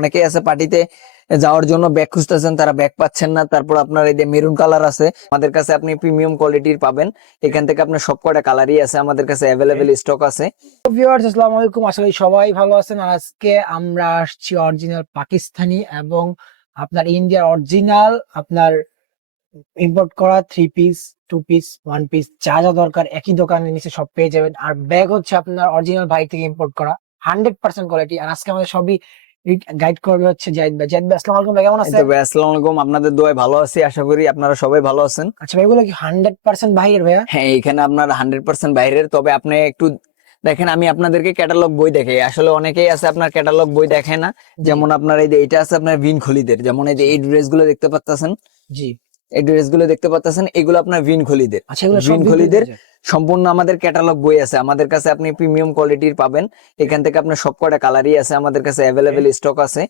অনেকেই আছে পার্টিতে যাওয়ার জন্য ব্যাগ খুঁজতেছেন তারা ব্যাগ পাচ্ছেন না। তারপর আপনার এই যে মেরুন কালার আছে আমাদের কাছে আপনি প্রিমিয়াম কোয়ালিটির পাবেন। এখান থেকে আপনার সব কটা কালারই আছে আমাদের কাছে অ্যাভেলেবেল স্টক আছে। ভিউয়ার্স আসসালামু আলাইকুম। আশা করি সবাই ভালো আছেন। আজকে আমরা আসছি অরিজিনাল পাকিস্তানি এবং আপনার ইন্ডিয়ার অরিজিনাল আপনার ইম্পোর্ট করা three piece two piece one piece যা যা দরকার একই দোকানে নিচে সব পেয়ে যাবেন। আর ব্যাগ হচ্ছে আপনার অরিজিনাল ভাই থেকে ইম্পোর্ট করা। হান্ড্রেড পার্সেন্ট কোয়ালিটি আর আজকে আমাদের সবই গাইড করবে হচ্ছে জাহিদ ভাই। জাহিদ ভাই আসসালামু আলাইকুম ভাই কেমন আছেন ভাই, আসসালামু আলাইকুম। আপনাদের দোয়ায় ভালো আছি আশা করি আপনারা সবাই ভালো আছেন। আচ্ছা ভাই এগুলো কি হান্ড্রেড পার্সেন্ট বাইরের ভাইয়া? হ্যাঁ এখানে আপনার হান্ড্রেড পার্সেন্ট বাইরের তবে আপনি একটু দেখেন আমি আপনাদেরকে ক্যাটালগ বই দেখাই। আসলে অনেকেই আছে আপনার ক্যাটালগ বই দেখে না। যেমন আপনার এই যে এটা আছে আপনার ভিন খলিদের যেমন এই যে এই ড্রেসগুলো দেখতে পাচ্ছেন জি। এই ড্রেসগুলো দেখতে পাচ্ছেন এগুলো আপনার ভিন খলিদের। আচ্ছা বিক্রি খলিদের সম্পূর্ণ আমাদের ক্যাটালগ বই আছে। আমাদের কাছে আপনি প্রিমিয়াম কোয়ালিটির পাবেন। এখান থেকে আপনার সব কটা কালারই আছে আমাদের কাছে অ্যাভেলেবেল স্টক আছে।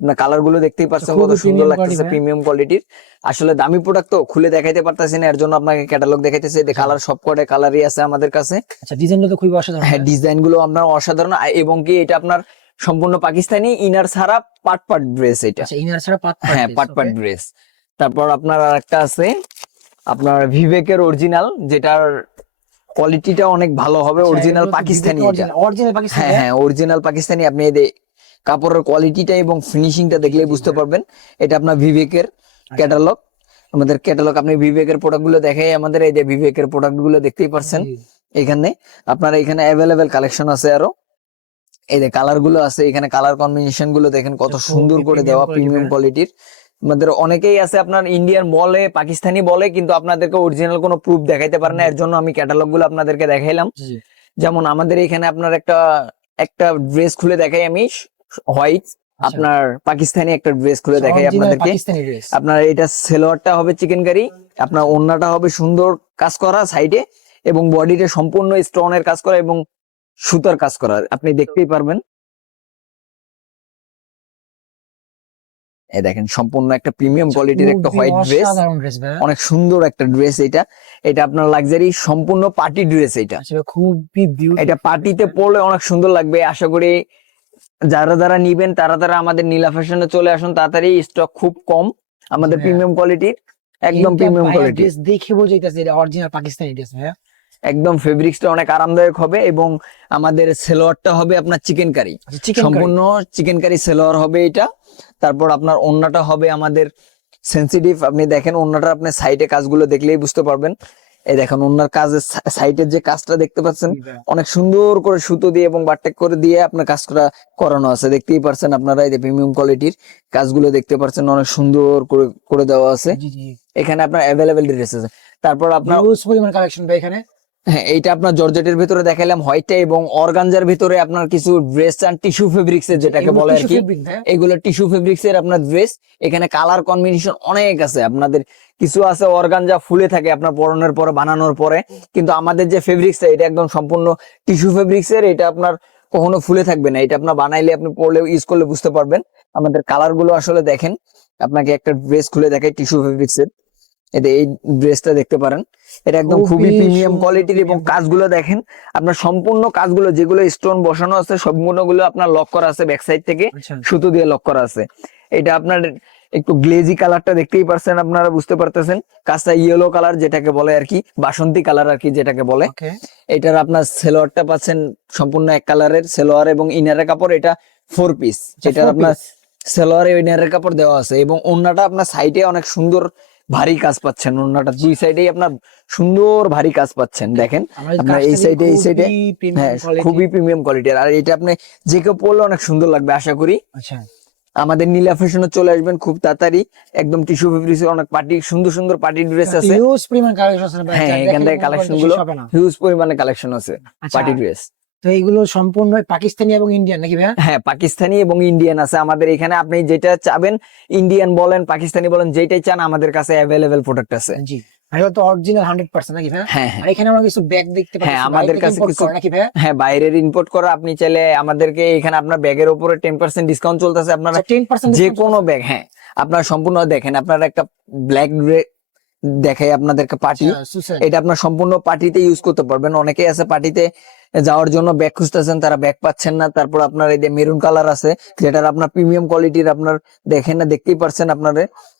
আপনার কালারগুলো দেখতেই পাচ্ছেন কত সুন্দর লাগতেছে। প্রিমিয়াম কোয়ালিটির আসলে দামি প্রোডাক্ট তো খুলে দেখাইতে পারতেছি না এর জন্য আপনাকে ক্যাটালগ দেখাইতেছে। আচ্ছা। কালার সব কটা কালারই আছে আমাদের কাছে। আচ্ছা ডিজাইনটা তো খুবই অসাধারণ। হ্যাঁ ডিজাইনগুলো আপনার অসাধারণ। এবং কি এটা আপনার সম্পূর্ণ পাকিস্তানি ইনার ছাড়া পাট পাট ড্রেস এটা। আচ্ছা ইনার ছাড়া পাত হ্যাঁ পাট পাট ড্রেস তারপর আপনার আর একটা আছে আপনার ভিভেকের অরিজিনাল যেটার কোয়ালিটিটা অনেক ভালো হবে আচ্ছা, অরিজিনাল পাকিস্তানি অরিজিনাল পাকিস্তানি হ্যাঁ হ্যাঁ? অরিজিনাল পাকিস্তানি আপনি এই কাপড়ের কোয়ালিটিটা এবং ফিনিশিংটা দেখলে বুঝতে পারবেন এটা আপনার ভিভেকের আচ্ছা। ক্যাটালগ আমাদের ক্যাটালগ আপনি ভিভেকের প্রোডাক্টগুলো দেখাই আমাদের এই যে ভিভেকের প্রোডাক্টগুলো দেখতেই পারছেন। এখানে আপনার এখানে অ্যাভেলেবেল কালেকশন আছে আরও। এই যে কালারগুলো আছে এখানে কালার কম্বিনেশনগুলো দেখেন কত সুন্দর করে দেওয়া প্রিমিয়াম হ্যাঁ। কোয়ালিটির আমাদের অনেকেই আছে আপনার ইন্ডিয়ান বলে পাকিস্তানি বলে কিন্তু আপনাদেরকে অরিজিনাল কোনো প্রুফ দেখাইতে পারে না এর জন্য আমি ক্যাটালগগুলো আপনাদেরকে দেখাইলাম। যেমন আমাদের এখানে আপনার একটা একটা ড্রেস খুলে দেখাই আমি হোয়াইট আচ্ছা। আপনার পাকিস্তানি একটা ড্রেস খুলে দেখাই আপনাদেরকে। আপনার এটা সেলোয়ারটা হবে চিকেন কারি আপনার ওন্নাটা হবে সুন্দর কাজ করা সাইডে এবং বডিটা সম্পূর্ণ স্টোনের কাজ করা এবং সুতার কাজ করা আপনি দেখতেই পারবেন। এই দেখেন সম্পূর্ণ একটা প্রিমিয়াম কোয়ালিটির একটা হোয়াইট ড্রেস অনেক সুন্দর একটা ড্রেস এটা। এটা আপনার লাক্সারি সম্পূর্ণ পার্টি ড্রেস এটা। খুবই এটা পার্টিতে পরলে অনেক সুন্দর লাগবে। আশা করি যারা যারা নিবেন তারা তারা আমাদের নীলা ফ্যাশনে চলে আসুন। তাড়াতাড়ি স্টক খুব কম আমাদের। প্রিমিয়াম কোয়ালিটির একদম প্রিমিয়াম কোয়ালিটি দেখে বোঝাইতেছে এটা অরিজিনাল পাকিস্তানি ড্রেস ভাই একদম ফেব্রিক্সটা অনেক আরামদায়ক হবে এবং আমাদের সেলোয়ারটা হবে আপনার চিকেন কারি আচ্ছা সম্পূর্ণ চিকেন কারি সেলোয়ার হবে এটা। তারপর আপনার ওন্নাটা হবে আমাদের সেন্সিটিভ আপনি দেখেন ওন্নাটা আপনি সাইডে কাজগুলো দেখলেই বুঝতে পারবেন। এই দেখেন ওন্নার কাজের সাইডের যে কাজটা দেখতে পাচ্ছেন অনেক সুন্দর করে সুতো দিয়ে এবং বারটেক করে দিয়ে আপনার কাজটা করানো আছে। দেখতেই পারছেন আপনারা এই যে প্রিমিয়াম কোয়ালিটির কাজগুলো দেখতে পাচ্ছেন অনেক সুন্দর করে করে দেওয়া আছে। এখানে আপনার অ্যাভেলেবেল ড্রেস আছে তারপর আপনার কালেকশন ভাই এখানে। হ্যাঁ এইটা আপনার জর্জেটের ভিতরে দেখালাম হোয়াইটটা এবং অর্গানজার ভিতরে আপনার কিছু ড্রেস চান টিস্যু ফেব্রিক্স এর যেটাকে বলে আর কি। এগুলো টিস্যু ফেব্রিক্স এর আপনার ড্রেস এখানে কালার কম্বিনেশন অনেক আছে। আপনাদের কিছু আছে অর্গানজা ফুলে থাকে আপনার পরনের পরে বানানোর পরে। কিন্তু আমাদের যে ফেব্রিক্সটা এটা একদম সম্পূর্ণ টিস্যু ফেব্রিক্স এর এটা আপনার কখনো ফুলে থাকবে না। এটা আপনার বানাইলে আপনি পরলে ইউজ করলে বুঝতে পারবেন। আমাদের কালারগুলো আসলে দেখেন। আপনাকে একটা ড্রেস খুলে দেখাই টিস্যু ফেব্রিক্স এর এটা এই ড্রেসটা দেখতে পারেন এটা একদম খুবই প্রিমিয়াম কোয়ালিটির এবং কাজগুলো দেখেন আপনার সম্পূর্ণ কাজগুলো যেগুলো স্টোন বসানো আছে সবগুলো গুলো আপনার লক করা আছে ব্যাক সাইড থেকে আচ্ছা। সুতো দিয়ে লক করা আছে। এটা আপনার একটু গ্লেজি কালারটা দেখতেই পারছেন আপনারা বুঝতে পারতেছেন? কাঁচা ইয়েলো কালার যেটাকে বলে আর কি বাসন্তী কালার আর কি যেটাকে বলে। এটার আপনার সেলোয়ারটা পাচ্ছেন সম্পূর্ণ এক কালারের সেলোয়ার এবং ইনারের কাপড় এটা ফোর পিস যেটা আপনার সেলোয়ার সেলোয়ারে ইনারের কাপড় দেওয়া আছে এবং ওন্নাটা আপনার সাইডে অনেক সুন্দর ভারী কাজ পাচ্ছেন ওন্নাটা দুই সাইডেই আপনার সুন্দর ভারী কাজ পাচ্ছেন দেখেন। আপনার এই সাইডে এই সাইডে হ্যাঁ খুবই প্রিমিয়াম কোয়ালিটির আর এটা আপনি যে কেউ পরলে অনেক সুন্দর লাগবে আশা করি। আচ্ছা। আমাদের নীলা ফ্যাশনে চলে আসবেন খুব তাড়াতাড়ি। একদম টিস্যু ফেব্রিক্স অনেক পার্টি সুন্দর সুন্দর পার্টি ড্রেস আছে। হিউজ পরিমাণ কালেকশন আছে হ্যাঁ এখান থেকে কালেকশনগুলো। হিউজ পরিমাণে কালেকশন আছে আচ্ছা, পার্টি ড্রেস তো এইগুলো সম্পূর্ণ পাকিস্তানি এবং ইন্ডিয়ান নাকি ভাই হ্যাঁ পাকিস্তানি এবং ইন্ডিয়ান আছে আমাদের এখানে। আপনি যেটা চাবেন ইন্ডিয়ান বলেন পাকিস্তানি বলেন যেটাই চান আমাদের কাছে অ্যাভেলেবেল প্রোডাক্ট আছে। জি। তো অরিজিনাল হান্ড্রেড পার্সেন্ট নাকি হ্যাঁ হ্যাঁ। আর এখানে আমরা কিছু ব্যাগ দেখতে পাচ্ছি হ্যাঁ, আমাদের কাছে কিছু- নাকি ভাই হ্যাঁ বাইরের ইম্পোর্ট করা আপনি চাইলে আমাদেরকে এখানে আপনার ব্যাগের উপরে টেন পার্সেন্ট ডিসকাউন্ট চলতেছে। আপনারা টেন পার্সেন্ট যে কোনো ব্যাগ হ্যাঁ। আপনার সম্পূর্ণ দেখেন আপনার একটা ব্ল্যাক দেখাই আপনাদেরকে পার্টি আচ্ছা, এটা আপনার সম্পূর্ণ পার্টিতে ইউজ করতে পারবেন। অনেকেই আছে পার্টিতে যাওয়ার জন্য ব্যাগ খুঁজতেছেন তারা ব্যাগ পাচ্ছেন না। তারপর আপনার এই যে মেরুন কালার আছে যেটার আপনার প্রিমিয়াম কোয়ালিটির আপনার দেখেন না দেখতেই পারছেন আপনার।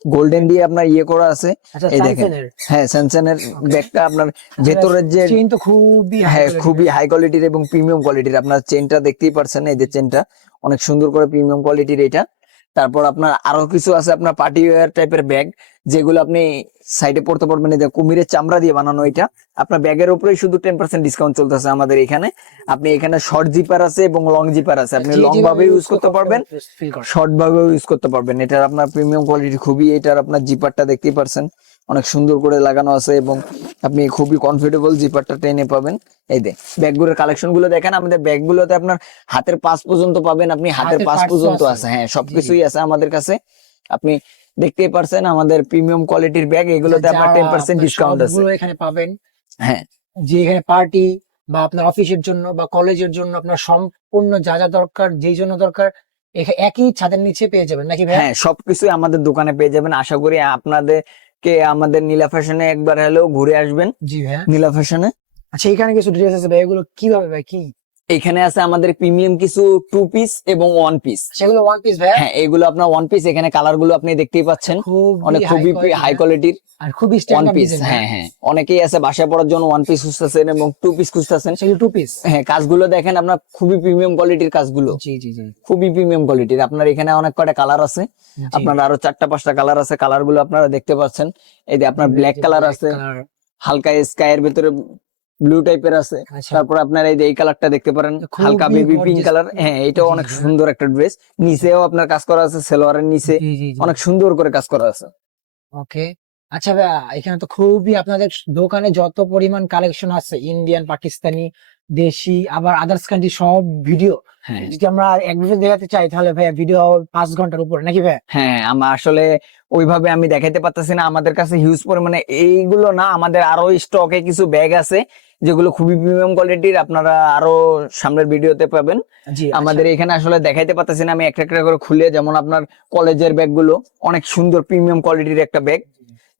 গোল্ডেন দিয়ে আপনার ইয়ে করা আছে। আচ্ছা, এই দেখেন। হ্যাঁ স্যামসাংয়ের ব্যাগটা আপনার ভেতরের যে চেইন তো খুবই হ্যাঁ খুবই হাই কোয়ালিটির এবং প্রিমিয়াম কোয়ালিটির আপনার চেনটা দেখতেই পারছেন এই যে চেনটা অনেক সুন্দর করে প্রিমিয়াম কোয়ালিটির এটা। তারপর আপনার আরও কিছু আছে আপনার পার্টি ওয়ার টাইপের ব্যাগ যেগুলো আপনি সাইডে পড়তে পারবেন। এই কুমিরের চামড়া দিয়ে বানানো এটা আপনার ব্যাগের উপরেই শুধু টেন পার্সেন্ট ডিসকাউন্ট চলতেছে আমাদের এখানে। আপনি এখানে শর্ট জিপার আছে এবং লং জিপার আছে। আপনি লং ভাবে ইউজ করতে পারবেন শর্ট ভাবে ইউজ করতে পারবেন। এটার আপনার প্রিমিয়াম কোয়ালিটি খুবই এটার আপনার জিপারটা দেখতেই পারছেন। অনেক সুন্দর করে লাগানো আছে এবং আপনি খুবই কমফোর্টেবল জিপারটা টেনে পাবেন। এই দে ব্যাগগুলোর কালেকশনগুলো দেখেন আমাদের ব্যাগগুলোতে আপনার হাতের পাশ পর্যন্ত পাবেন আপনি হাতের পাশ পর্যন্ত আছে। হ্যাঁ সবকিছুই আছে আমাদের কাছে। আপনি দেখতেই পারছেন আমাদের প্রিমিয়াম কোয়ালিটির ব্যাগ এগুলোতে আপনার টেন পার্সেন্ট ডিসকাউন্ট আছে। এখানে পাবেন। হ্যাঁ। যে এখানে পার্টি বা আপনার অফিসের জন্য বা কলেজের জন্য আপনার সম্পূর্ণ যা যা দরকার যেই জন্য দরকার একই ছাদের নিচে পেয়ে যাবেন নাকি ভাই হ্যাঁ সবকিছুই আমাদের দোকানে পেয়ে যাবেন। আশা করি আপনাদেরকে আমাদের নীলা ফ্যাশনে একবার হলেও ঘুরে আসবেন। জি ভাই নীলা ফ্যাশনে আচ্ছা এখানে কিছু ড্রেস আছে ভাই? এগুলো কীভাবে ভাই কি? এখানে আছে আমাদের প্রিমিয়াম কিছু টু পিস এবং ওয়ান পিস সেগুলো ওয়ান পিস ভাই হ্যাঁ এগুলো আপনার ওয়ান পিস এখানে কালারগুলো আপনি দেখতেই পাচ্ছেন। অনেক খুবই হাই কোয়ালিটির আর খুবই ওয়ান স্ট্যান্ডার্ড পিস হ্যাঁ হ্যাঁ। অনেকেই আছে বাসায় পড়ার জন্য ওয়ান পিস খুঁজতেছেন এবং টু পিস খুঁজতেছেন। সেগুলো টু পিস হ্যাঁ কাজগুলো দেখেন আপনার খুবই প্রিমিয়াম কোয়ালিটির কাজগুলো। জি জি জি। খুবই প্রিমিয়াম কোয়ালিটির আপনার এখানে অনেক কয়টা কালার আছে? আপনার আরও চারটা পাঁচটা কালার আছে। কালারগুলো আপনারা দেখতে পাচ্ছেন। এই যে আপনার ব্ল্যাক কালার আছে। হালকা স্কাই এর ভিতরে ব্লু টাইপের আছে। আচ্ছা। তারপর আপনার এই যে এই কালারটা দেখতে পারেন হালকা বেবি পিঙ্ক কালার হ্যাঁ এটাও অনেক। সুন্দর একটা ড্রেস নিচেও আপনার কাজ করা আছে সেলোয়ারের নিচে। অনেক সুন্দর করে কাজ করা আছে। ওকে। আচ্ছা ভাইয়া এখানে তো খুবই আপনাদের দোকানে যত পরিমাণ কালেকশন আছে ইন্ডিয়ান পাকিস্তানি দেশি আবার আদার্স কান্ট্রি সব ভিডিও হ্যাঁ। যদি আমরা এক ভিডিও দেখাতে চাই তাহলে ভাইয়া ভিডিও পাঁচ ঘণ্টার উপরে নাকি ভাইয়া? হ্যাঁ আমার আসলে ওইভাবে আমি দেখাইতে পারতেছি না। আমাদের কাছে হিউজ পরিমাণে এইগুলো না আমাদের আরও স্টকে কিছু ব্যাগ আছে। যেগুলো খুবই প্রিমিয়াম কোয়ালিটির আপনারা আরও সামনের ভিডিওতে পাবেন। আমাদের এখানে আসলে দেখাইতে পারতেছি না আমি একটা একটা করে খুলে যেমন আপনার কলেজের ব্যাগগুলো অনেক সুন্দর প্রিমিয়াম কোয়ালিটির একটা ব্যাগ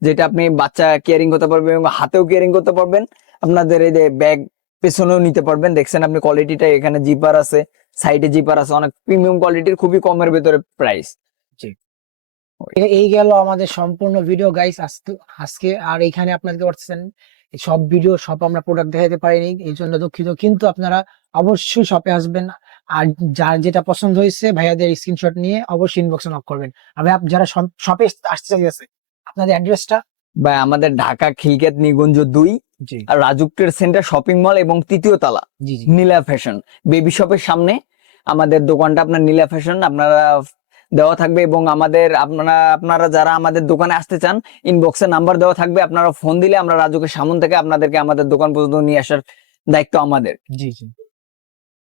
যেটা আপনি বাচ্চা কেয়ারিং করতে পারবেন এবং হাতেও কেয়ারিং করতে পারবেন। আপনাদের এই যে ব্যাগ পেছনেও নিতে পারবেন। দেখছেন আপনি কোয়ালিটিটা এখানে জিপার আছে সাইডে জিপার আছে অনেক প্রিমিয়াম কোয়ালিটির খুবই কমের ভেতরে প্রাইস এই গেল আমাদের সম্পূর্ণ ভিডিও গাইস আজকে আর এখানে আপনাদের পাচ্ছেন সব ভিডিও সব আমরা প্রোডাক্ট দেখাতে পারিনি এই জন্য দুঃখিত। কিন্তু আপনারা অবশ্যই শপে আসবেন। আর যার যেটা পছন্দ হয়েছে ভাইয়াদের স্ক্রিনশট নিয়ে অবশ্যই ইনবক্সে নক করবেন। আর ভাই, যারা শপে আসতে চাইছে আপনাদের অ্যাড্রেসটা বা আমাদের ঢাকা খিলকেত নিগঞ্জ দুই আর RAJUK trade centre shopping mall এবং তৃতীয় তালা নীলা ফ্যাশন বেবি শপের সামনে আমাদের দোকানটা আপনার নীলা ফ্যাশন আপনারা দেওয়া থাকবে এবং আমাদের আপনারা আপনারা যারা আমাদের দোকানে আসতে চান ইনবক্সে নাম্বার দেওয়া থাকবে। আপনারা ফোন দিলে আমরা রাজুকে সামন থেকে আপনাদেরকে আমাদের দোকান পর্যন্ত নিয়ে আসার দায়িত্ব আমাদের। জি জি।